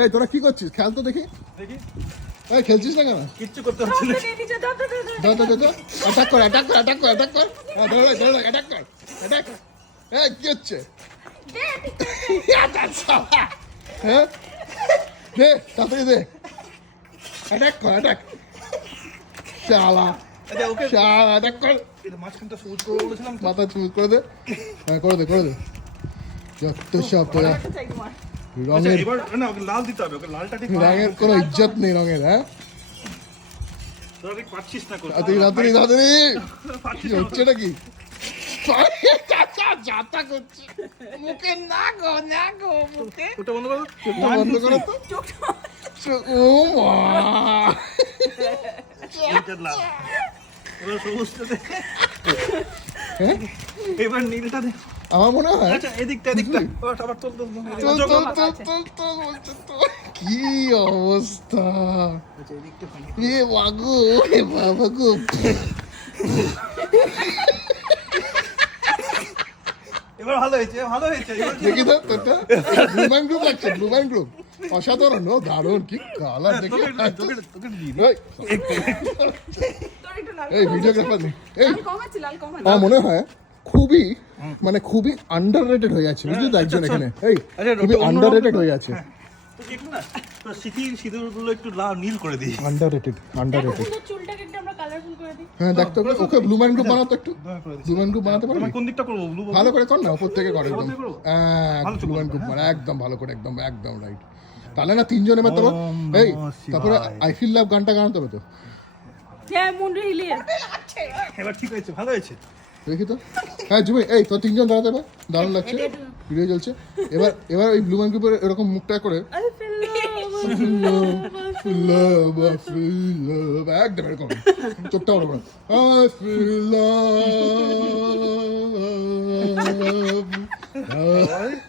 এই তোরা কি করছিস? খেল তো দেখি। দেখি এই খেলছিস না কেন? কিচ্ছু করতে হচ্ছে না। অ্যাটাক কর, অ্যাটাক কর, অ্যাটাক কর, অ্যাটাক কর। হ্যাঁ, ধরে অ্যাটাক কর, অ্যাটাক। এই কি হচ্ছে? হ্যাঁ দে, তাড়াতাড়ি দে। অ্যাটাক কর, অ্যাটাক। শালা আচ্ছা ওকে শালা অ্যাটাক কর। এটা মাঝখানটা সবুজ করে বলেছিলাম তো। মাথা চুজ করে দে। হ্যাঁ করে দে, করে দে। যত সব তোরা আচ্ছা রঙের এবার না ওকে লাল দিতে হবে, ওকে লালটা ঠিক রঙের কোনো ইজ্জত নেই রঙের। হ্যাঁ তোরা ঠিক পাচ্ছিস না করতে। তাড়াতাড়ি তাড়াতাড়ি। পাচ্ছিস কি না হচ্ছে নাকি? যাতা করছে মুখে। না গো, না গো, মুখে ওটা বন্ধ করো। বন্ধ করো তো। ও মা, এইটা লাল। এবার সবুজটা দে। হ্যাঁ? এবার নীলটা দে। আমার মনে হয় আচ্ছা এদিকটা এদিকটা আবার তোল তোল তোল। চল চল চল চল চল বলছে তো। কি অবস্থা আচ্ছা এদিকটা ফানি। রে বাগু, রে বাবাগু। এবার ভালো হয়েছে, ভালো হয়েছে। এবার দেখি তো তোরটা ব্লুম্যান গ্রুপ লাগছে, ব্লুম্যান গ্রুপ অসাধারণ। ও দারুণ, কি কালার দেখি। তোকে তোকে দিয়ে এই, এই ভিডিওগ্রাফার এই আমার মনে হয় খুবই মানে খুবই আন্ডাররেটেড হয়ে যাচ্ছে, বুঝলি তো একজন এখানে। এই আচ্ছা, খুবই অন্য আন্ডাররেটেড হয়ে যাচ্ছে। তো একটু না তো সিঁদুরগুলো একটু লাল নীল করে দিই। Underrated, underrated. চুলটাকে একটু আমরা কালারফুল করে দিই। হ্যাঁ দেখতে হবে। ওকে ব্লুম্যান গ্রুপ বানাতো একটু। ব্লুম্যান গ্রুপ বানাতে পারবি? কোন দিকটা করবো? ব্লু ভালো করে কর না, উপর থেকে কর একদম। থেকে করবো? হ্যাঁ ভালো চুল ব্লুম্যান করবে, গ্রুপ বানা একদম ভালো করে, একদম একদম রাইট। তাহলে না তিনজন এবার তো। ওম এই নমঃ তারপরে শিবায়। আই ফিল লাভ গানটা গানাতে হবে তো। হ্যাঁ মুন্ডু হিলিয়ে। এবার ঠিক হয়েছে, ভালো হয়েছে। দেখি তো। হ্যাঁ জুমি, এই তো তিনজন দাঁড়াতে হবে, দারুণ লাগছে। ভিডিও চলছে। এবার এবার ওই ব্লুম্যান গ্রুপের এরকম মুখটা করে I feel love, I feel love. একদম এরকম চোখটা বড় করে I feel love.